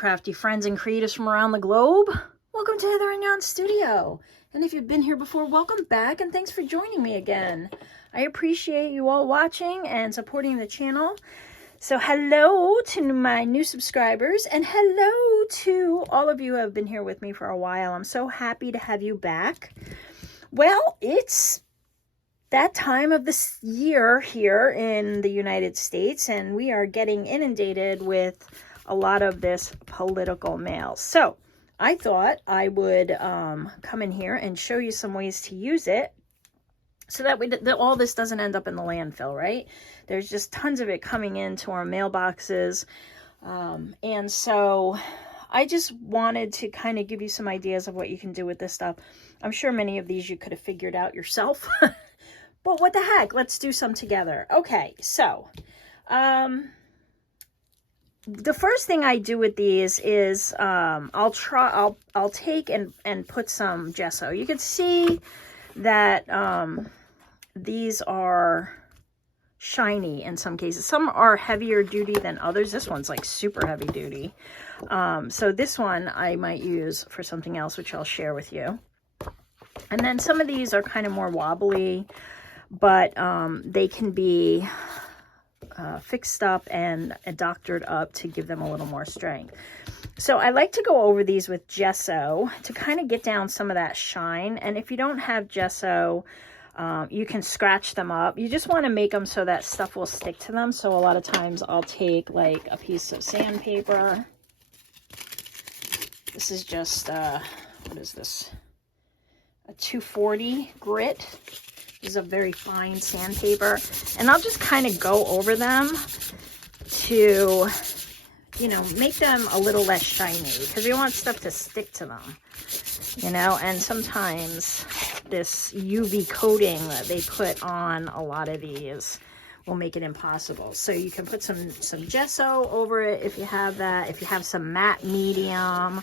crafty friends and creatives from around the globe. Welcome to Hither and Yon Studio. And if you've been here before, welcome back and thanks for joining me again. I appreciate you all watching and supporting the channel. So hello to my new subscribers and hello to all of you who have been here with me for a while. I'm so happy to have you back. Well, it's that time of this year here in the United States, and we are getting inundated with a lot of this political mail. So I thought I would come in here and show you some ways to use it so that all this doesn't end up in the landfill, right? There's just tons of it coming into our mailboxes. And so I just wanted to kind of give you some ideas of what you can do with this stuff. I'm sure many of these you could have figured out yourself. But what the heck? Let's do some together. Okay, so the first thing I do with these is I'll take and put some gesso. You can see that these are shiny in some cases. Some are heavier duty than others. This one's like super heavy duty. So this one I might use for something else, which I'll share with you. And then some of these are kind of more wobbly, but they can be fixed up and doctored up to give them a little more strength. So I like to go over these with gesso to kind of get down some of that shine. And if you don't have gesso, you can scratch them up. You just want to make them so that stuff will stick to them. So a lot of times I'll take like a piece of sandpaper. This is just, what is this? A 240 grit. This is a very fine sandpaper, and I'll just kind of go over them to, you know, make them a little less shiny because you want stuff to stick to them, you know. And sometimes this UV coating that they put on a lot of these will make it impossible. So you can put some gesso over it if you have that. If you have some matte medium,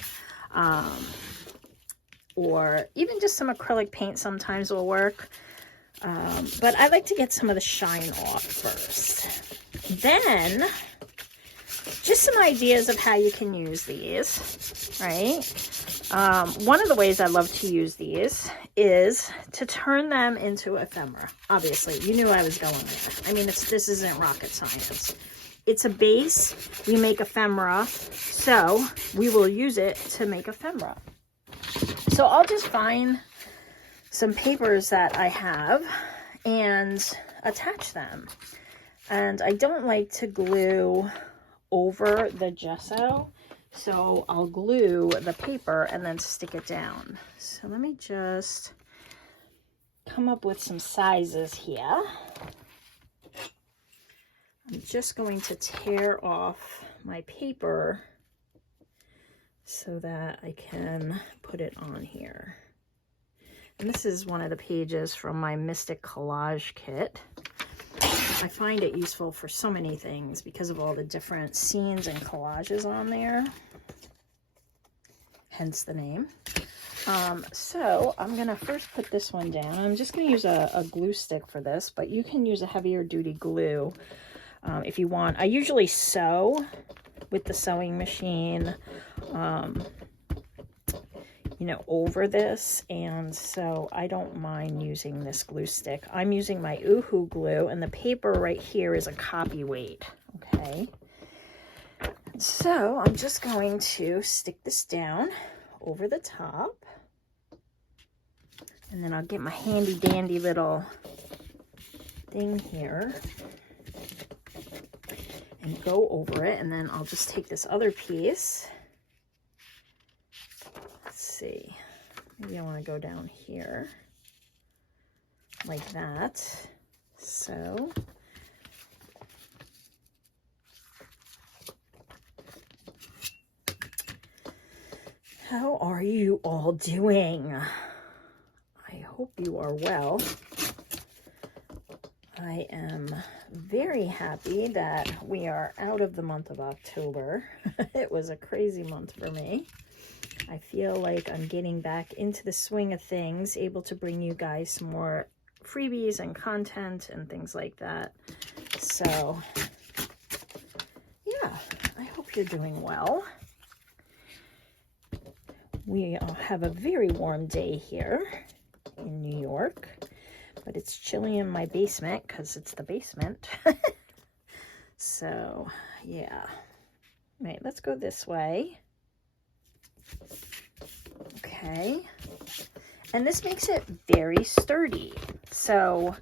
or even just some acrylic paint sometimes will work. But I like to get some of the shine off first. Then, just some ideas of how you can use these, right? One of the ways I love to use these is to turn them into ephemera. Obviously, you knew I was going there. I mean, this isn't rocket science. It's a base. We make ephemera, so we will use it to make ephemera. So I'll just find some papers that I have and attach them. And I don't like to glue over the gesso, so I'll glue the paper and then stick it down. So let me just come up with some sizes here. I'm just going to tear off my paper so that I can put it on here. And this is one of the pages from my Mystic Collage kit. I find it useful for so many things because of all the different scenes and collages on there. Hence the name. So I'm going to first put this one down. I'm just going to use a glue stick for this, but you can use a heavier duty glue if you want. I usually sew with the sewing machine, you know, over this, and so I don't mind using this glue stick. I'm using my Oohoo glue, and the paper right here is a copy weight, okay? So I'm just going to stick this down over the top, and then I'll get my handy dandy little thing here and go over it, and then I'll just take this other piece. See, maybe I want to go down here like that. So how are you all doing? I hope you are well. I am very happy that we are out of the month of October. It was a crazy month for me. I feel like I'm getting back into the swing of things, able to bring you guys some more freebies and content and things like that. So, yeah, I hope you're doing well. We have a very warm day here in New York, but it's chilly in my basement because it's the basement. So, yeah. Right, let's go this way. Okay. And this makes it very sturdy. So,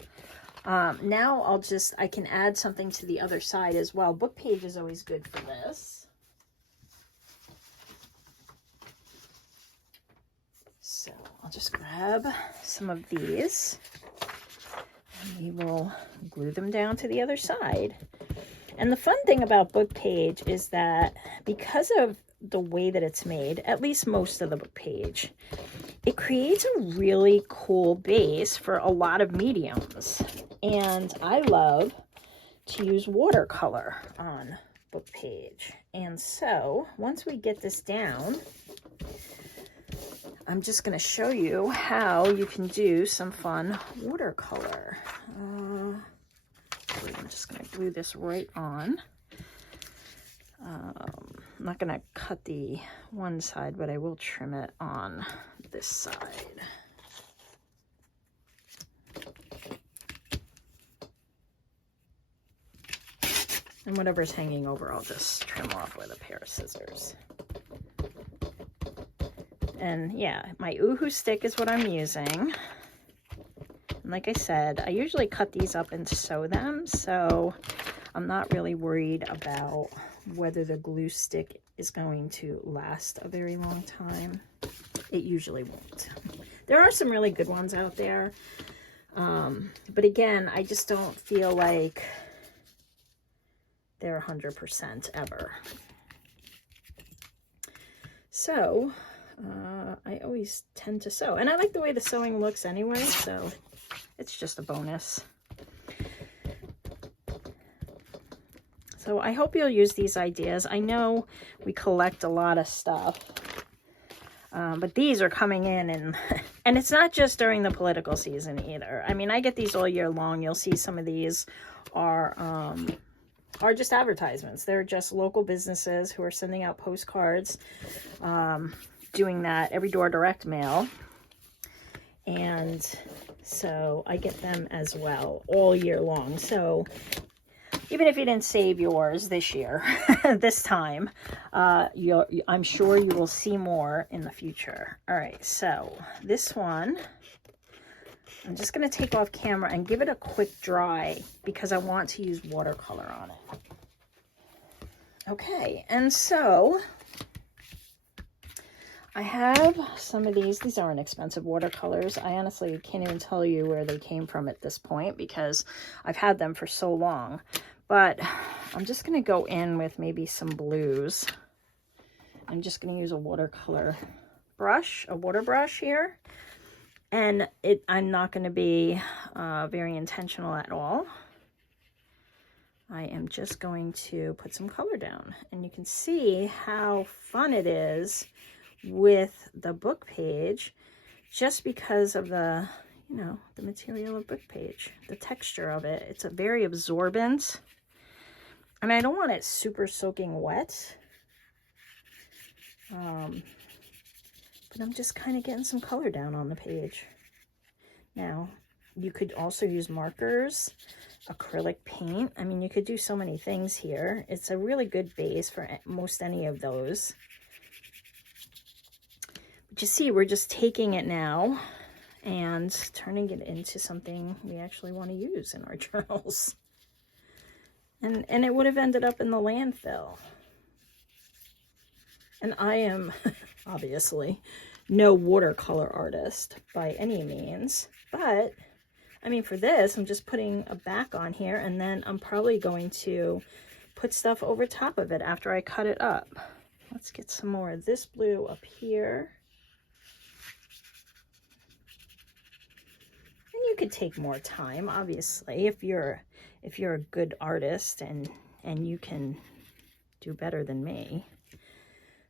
now I can add something to the other side as well. Book page is always good for this. So I'll just grab some of these and we will glue them down to the other side. And the fun thing about book page is that because of the way that it's made, at least most of the book page, it creates a really cool base for a lot of mediums. And I love to use watercolor on book page. And so once we get this down, I'm just going to show you how you can do some fun watercolor. I'm just going to glue this right on. I'm not going to cut the one side, but I will trim it on this side. And whatever's hanging over, I'll just trim off with a pair of scissors. And yeah, my Oohoo stick is what I'm using. And like I said, I usually cut these up and sew them, so I'm not really worried about whether the glue stick is going to last a very long time. It usually won't. There are some really good ones out there, but again, I just don't feel like they're 100% ever. So I always tend to sew, and I like the way the sewing looks anyway, so it's just a bonus. So I hope you'll use these ideas. I know we collect a lot of stuff, but these are coming in, and it's not just during the political season either. I mean, I get these all year long. You'll see some of these are just advertisements. They're just local businesses who are sending out postcards, doing that every door direct mail. And so I get them as well all year long. So even if you didn't save yours this year, this time, I'm sure you will see more in the future. All right, so this one, I'm just going to take off camera and give it a quick dry because I want to use watercolor on it. Okay, and so I have some of these. These aren't expensive watercolors. I honestly can't even tell you where they came from at this point because I've had them for so long. But I'm just going to go in with maybe some blues. I'm just going to use a watercolor brush, a water brush here. And I'm not going to be very intentional at all. I am just going to put some color down. And you can see how fun it is with the book page just because of the, you know, the material of book page, the texture of it. It's a very absorbent. And I don't want it super soaking wet. But I'm just kind of getting some color down on the page. Now, you could also use markers, acrylic paint. I mean, you could do so many things here. It's a really good base for most any of those. But you see, we're just taking it now and turning it into something we actually want to use in our journals. And it would have ended up in the landfill. And I am obviously no watercolor artist by any means, but I mean, for this, I'm just putting a back on here, and then I'm probably going to put stuff over top of it after I cut it up. Let's get some more of this blue up here. And you could take more time, obviously, if you're a good artist and you can do better than me,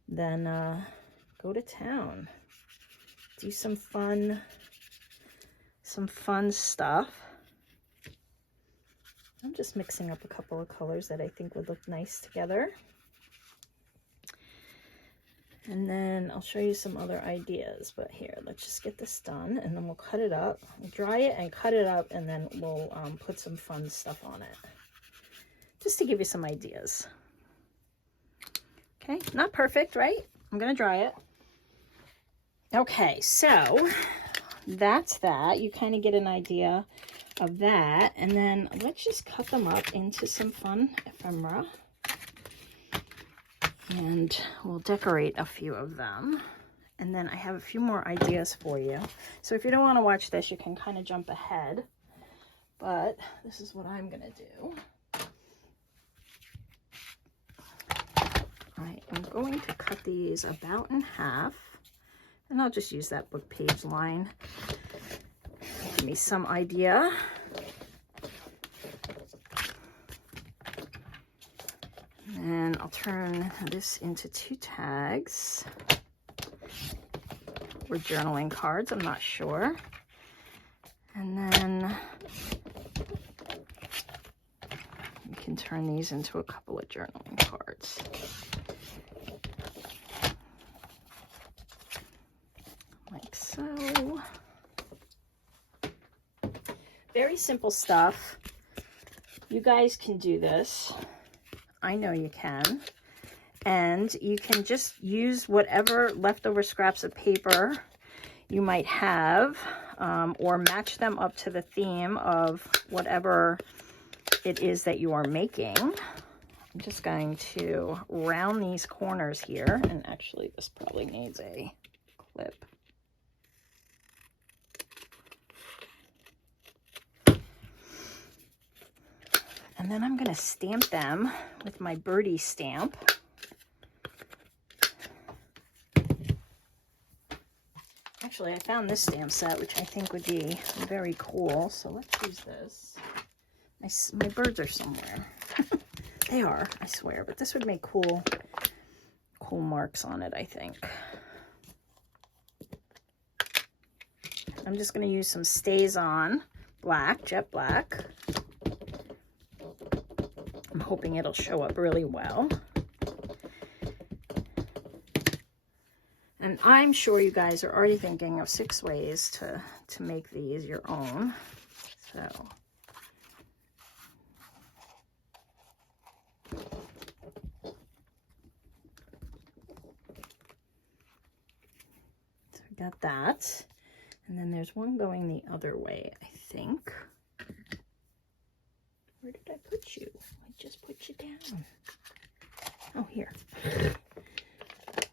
then go to town. Do some fun stuff. I'm just mixing up a couple of colors that I think would look nice together. And then I'll show you some other ideas, but here, let's just get this done, and then we'll cut it up. We'll dry it and cut it up, and then we'll put some fun stuff on it, just to give you some ideas. Okay, not perfect, right? I'm gonna dry it. Okay, so that's that. You kind of get an idea of that, and then let's just cut them up into some fun ephemera. And we'll decorate a few of them. And then I have a few more ideas for you. So if you don't want to watch this, you can kind of jump ahead. But this is what I'm going to do. I am going to cut these about in half. And I'll just use that book page line. Give me some idea. And I'll turn this into 2 tags or journaling cards, I'm not sure. And then we can turn these into a couple of journaling cards. Like so. Very simple stuff. You guys can do this. I know you can. And you can just use whatever leftover scraps of paper you might have, or match them up to the theme of whatever it is that you are making. I'm just going to round these corners here, and actually this probably needs a clip. And then I'm going to stamp them with my birdie stamp. Actually, I found this stamp set, which I think would be very cool. So let's use this. My birds are somewhere. They are, I swear. But this would make cool marks on it, I think. I'm just going to use some Stays On black, jet black. I'm hoping it'll show up really well. And I'm sure you guys are already thinking of 6 ways to make these your own. So I got that. And then there's one going the other way, I think. Where did I put you? I just put you down. Oh, here.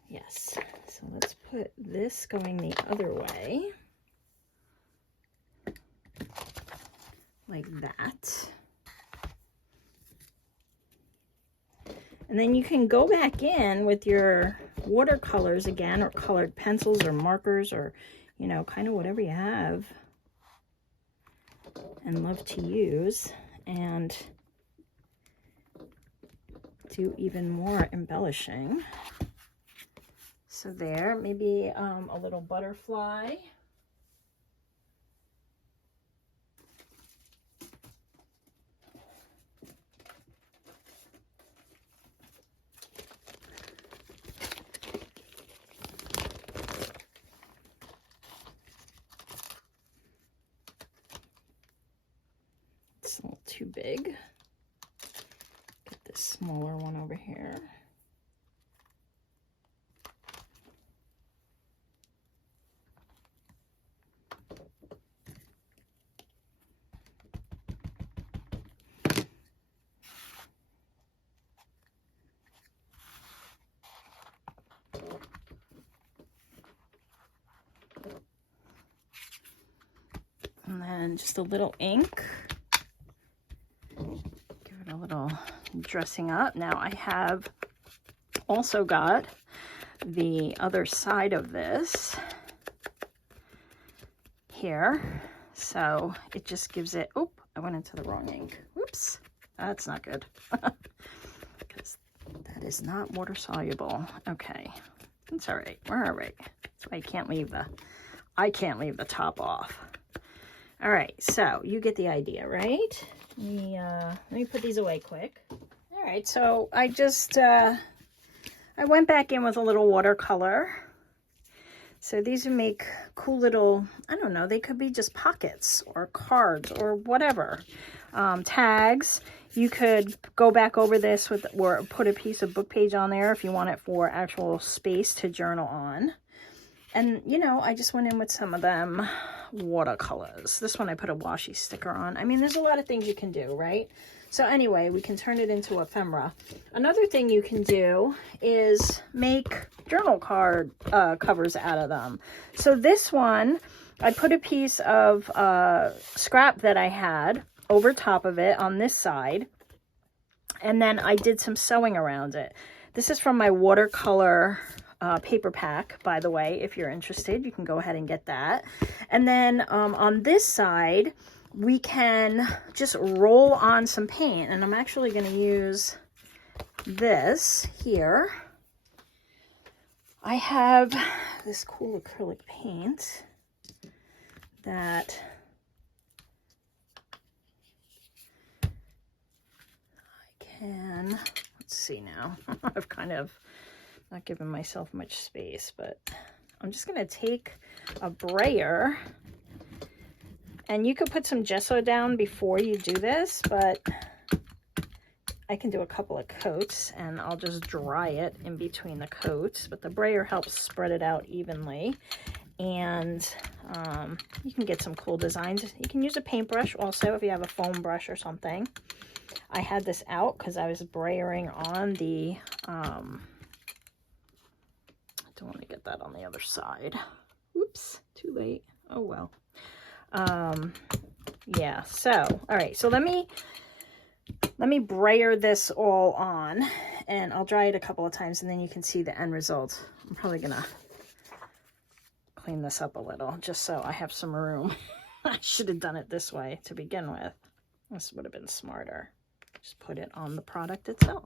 Yes. So let's put this going the other way. Like that. And then you can go back in with your watercolors again, or colored pencils or markers, or, you know, kind of whatever you have and love to use, and do even more embellishing. So there, maybe a little butterfly. It's a little too big. Get this smaller one over here. And then just a little ink. Give it a little dressing up. Now I have also got the other side of this here. So it just gives it, oh, I went into the wrong ink. Whoops, that's not good. Because that is not water soluble. Okay, that's all right. We're all right. That's why I can't leave the top off. All right, so you get the idea, right? Let me put these away quick. All right, so I just I went back in with a little watercolor. So these would make cool little, I don't know, they could be just pockets or cards or whatever. Tags. You could go back over this with, or put a piece of book page on there if you want it for actual space to journal on. And, you know, I just went in with some of them watercolors. This one I put a washi sticker on. I mean, there's a lot of things you can do, right? So anyway, we can turn it into ephemera. Another thing you can do is make journal card covers out of them. So this one, I put a piece of scrap that I had over top of it on this side. And then I did some sewing around it. This is from my watercolor paper pack, by the way. If you're interested, you can go ahead and get that. And then on this side, we can just roll on some paint. And I'm actually going to use this here. I have this cool acrylic paint that I can, let's see now. I've kind of not given myself much space, but I'm just going to take a brayer, and you could put some gesso down before you do this, but I can do a couple of coats and I'll just dry it in between the coats, but the brayer helps spread it out evenly. And you can get some cool designs. You can use a paintbrush also if you have a foam brush or something. I had this out because I was brayering on the I don't want to get that on the other side. Oops, too late. Oh well. Yeah, so all right, so let me brayer this all on, and I'll dry it a couple of times, and then you can see the end result. I'm probably gonna clean this up a little just so I have some room. I should have done it this way to begin with. This would have been smarter. Just put it on the product itself.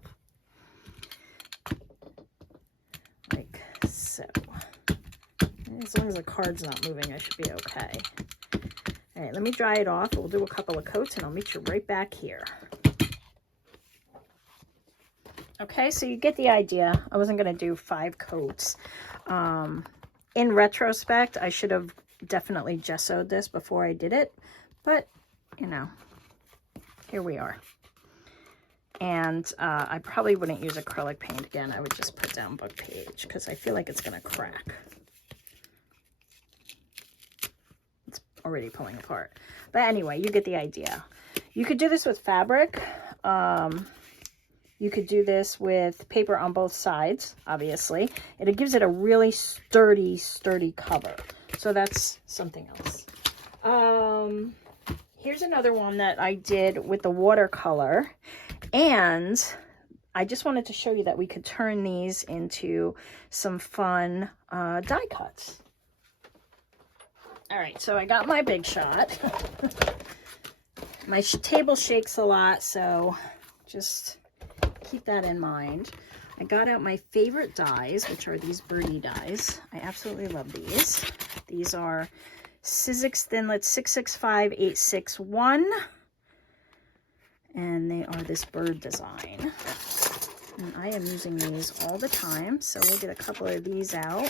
Like so. As long as the card's not moving, I should be okay. All right, let me dry it off. We'll do a couple of coats and I'll meet you right back here. Okay, so you get the idea. I wasn't going to do 5 coats. In retrospect, I should have definitely gessoed this before I did it, but, you know, here we are. And I probably wouldn't use acrylic paint again. I would just put down book page because I feel like it's going to crack. It's already pulling apart. But anyway, you get the idea. You could do this with fabric. You could do this with paper on both sides, obviously. And it gives it a really sturdy cover. So that's something else. Here's another one that I did with the watercolor. And I just wanted to show you that we could turn these into some fun die cuts. All right, so I got my big shot. My table shakes a lot, so just keep that in mind. I got out my favorite dies, which are these birdie dies. I absolutely love these. These are Sizzix Thinlit 665861. And they are this bird design. And I am using these all the time, so we'll get a couple of these out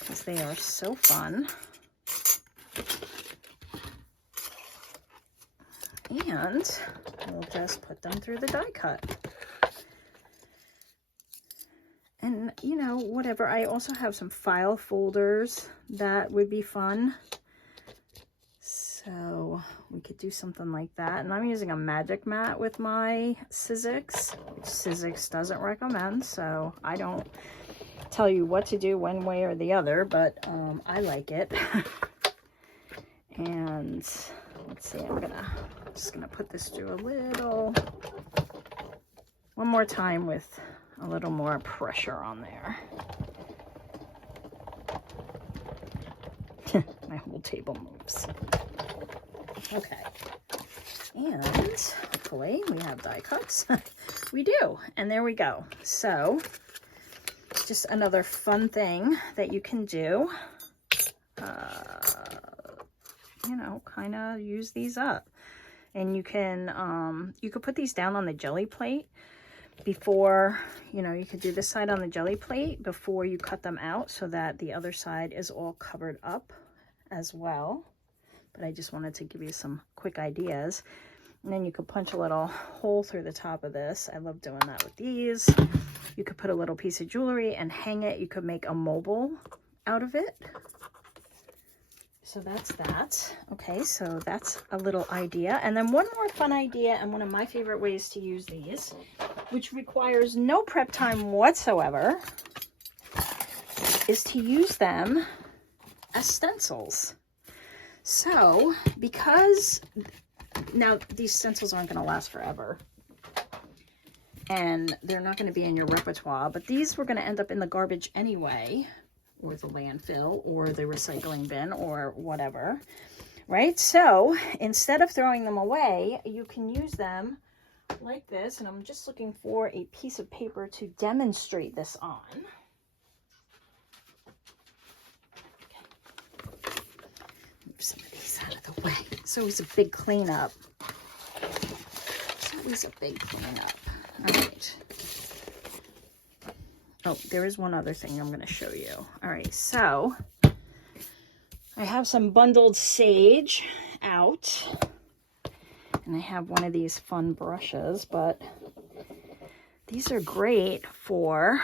because they are so fun. And we'll just put them through the die cut. And, you know, whatever. I also have some file folders that would be fun. So we could do something like that. And I'm using a magic mat with my Sizzix, which Sizzix doesn't recommend. So I don't tell you what to do one way or the other, but I like it. And let's see, I'm just gonna put this through a little, one more time with a little more pressure on there. My whole table moves. Okay, and hopefully we have die cuts. We do, and there we go. So just another fun thing that you can do. You know, kind of use these up, and you can put these down on the jelly plate, before, you know, you could do this side on the jelly plate before you cut them out so that the other side is all covered up as well. But I just wanted to give you some quick ideas. And then you could punch a little hole through the top of this. I love doing that with these. You could put a little piece of jewelry and hang it. You could make a mobile out of it. So that's that. Okay, so that's a little idea. And then one more fun idea, and one of my favorite ways to use these, which requires no prep time whatsoever, is to use them as stencils. So, because now these stencils aren't going to last forever, and they're not going to be in your repertoire, but these were going to end up in the garbage anyway, or the landfill, or the recycling bin, or whatever, right? So instead of throwing them away, you can use them like this, and I'm just looking for a piece of paper to demonstrate this on. Okay. Move some of these out of the way. It's always a big cleanup. It's always a big cleanup. All right. Oh, there is one other thing I'm going to show you. All right, so I have some bundled sage out, and I have one of these fun brushes, but these are great for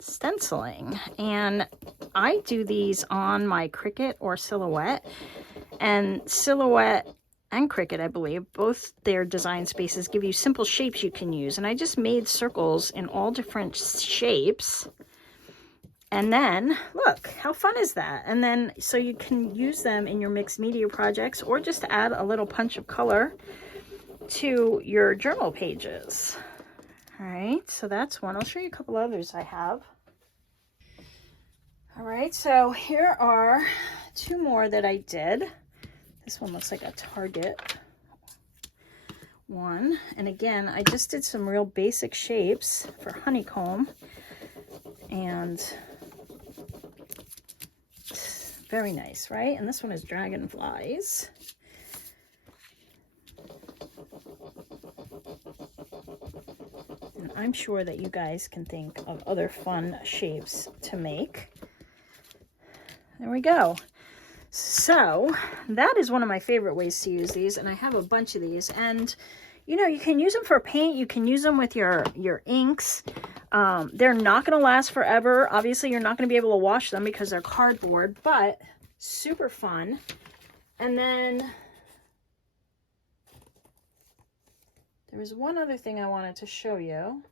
stenciling. And I do these on my Cricut or Silhouette, and Silhouette and Cricut, I believe, both their design spaces give you simple shapes you can use. And I just made circles in all different shapes. And then, look, how fun is that? And then, so you can use them in your mixed media projects, or just add a little punch of color to your journal pages. All right, so that's one. I'll show you a couple others I have. All right, so here are two more that I did. This one looks like a Target one. And again, I just did some real basic shapes for honeycomb. And very nice, right? And this one is dragonflies. And I'm sure that you guys can think of other fun shapes to make. There we go. So that is one of my favorite ways to use these, and I have a bunch of these. And you know, you can use them for paint, you can use them with your inks. They're not going to last forever. Obviously you're not going to be able to wash them because they're cardboard, but super fun. And then there was one other thing I wanted to show you,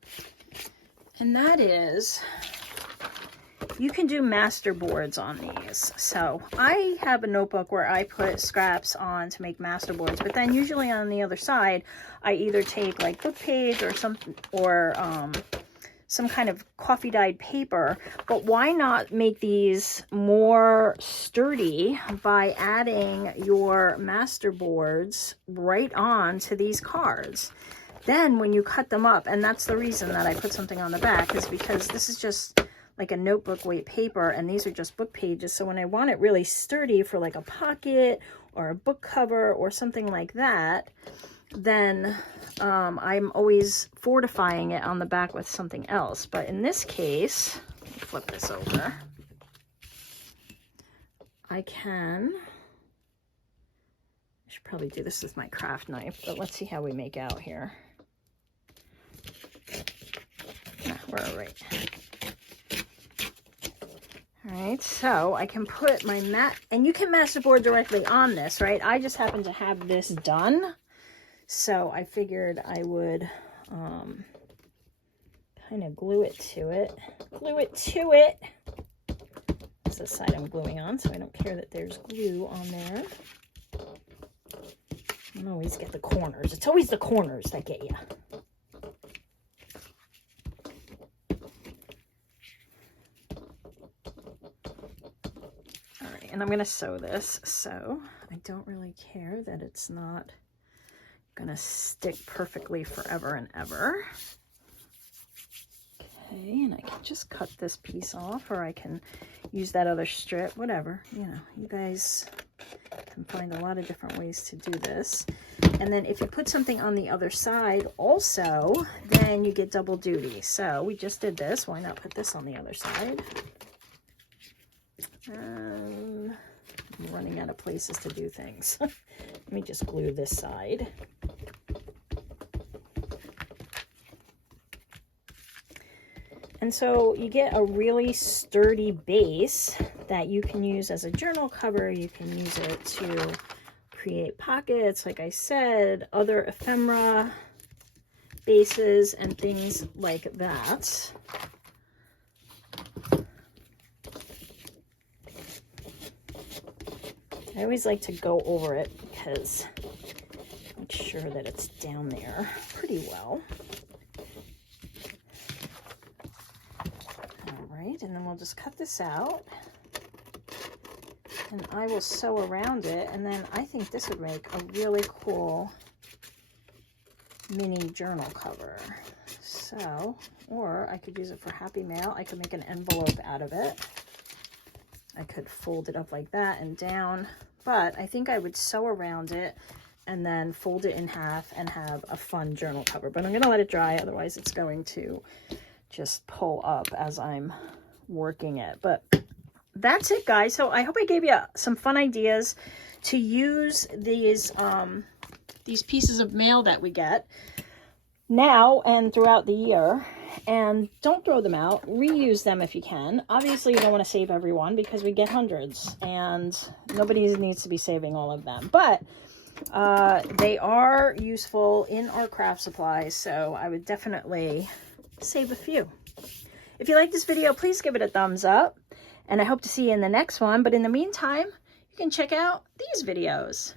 and that is you can do master boards on these. So I have a notebook where I put scraps on to make master boards, but then usually on the other side, I either take like book page or some kind of coffee dyed paper. But why not make these more sturdy by adding your master boards right on to these cards? Then when you cut them up, and that's the reason that I put something on the back, is because this is just like a notebook weight paper, and these are just book pages. So when I want it really sturdy for like a pocket or a book cover or something like that, then I'm always fortifying it on the back with something else. But in this case, let me flip this over. I should probably do this with my craft knife, but let's see how we make out here. Nah, we're all right. All right, so I can put my mat, and you can masterboard directly on this, right? I just happen to have this done, so I figured I would kind of glue it to it. That's the side I'm gluing on, so I don't care that there's glue on there. I don't always get the corners. It's always the corners that get you. And I'm going to sew this, so I don't really care that it's not going to stick perfectly forever and ever. Okay, and I can just cut this piece off, or I can use that other strip, whatever. You know, you guys You can find a lot of different ways to do this. And then if you put something on the other side also, then you get double duty. So we just did this. Why not put this on the other side? I'm running out of places to do things. Let me just glue this side. And so you get a really sturdy base that you can use as a journal cover. You can use it to create pockets, like I said, other ephemera bases and things like that. I always like to go over it because make sure that it's down there pretty well. And then we'll just cut this out and I will sew around it, and then I think this would make a really cool mini journal cover. So, or I could use it for Happy Mail. I could make an envelope out of it. I could fold it up like that and down, but I think I would sew around it and then fold it in half and have a fun journal cover. But I'm going to let it dry, otherwise it's going to just pull up as I'm working it. But that's it, guys. So I hope I gave you some fun ideas to use these pieces of mail that we get now and throughout the year. And don't throw them out. Reuse them if you can. Obviously, you don't want to save everyone because we get hundreds and nobody needs to be saving all of them. But they are useful in our craft supplies, so I would definitely save a few. If you like this video, please give it a thumbs up, and I hope to see you in the next one. But in the meantime, you can check out these videos.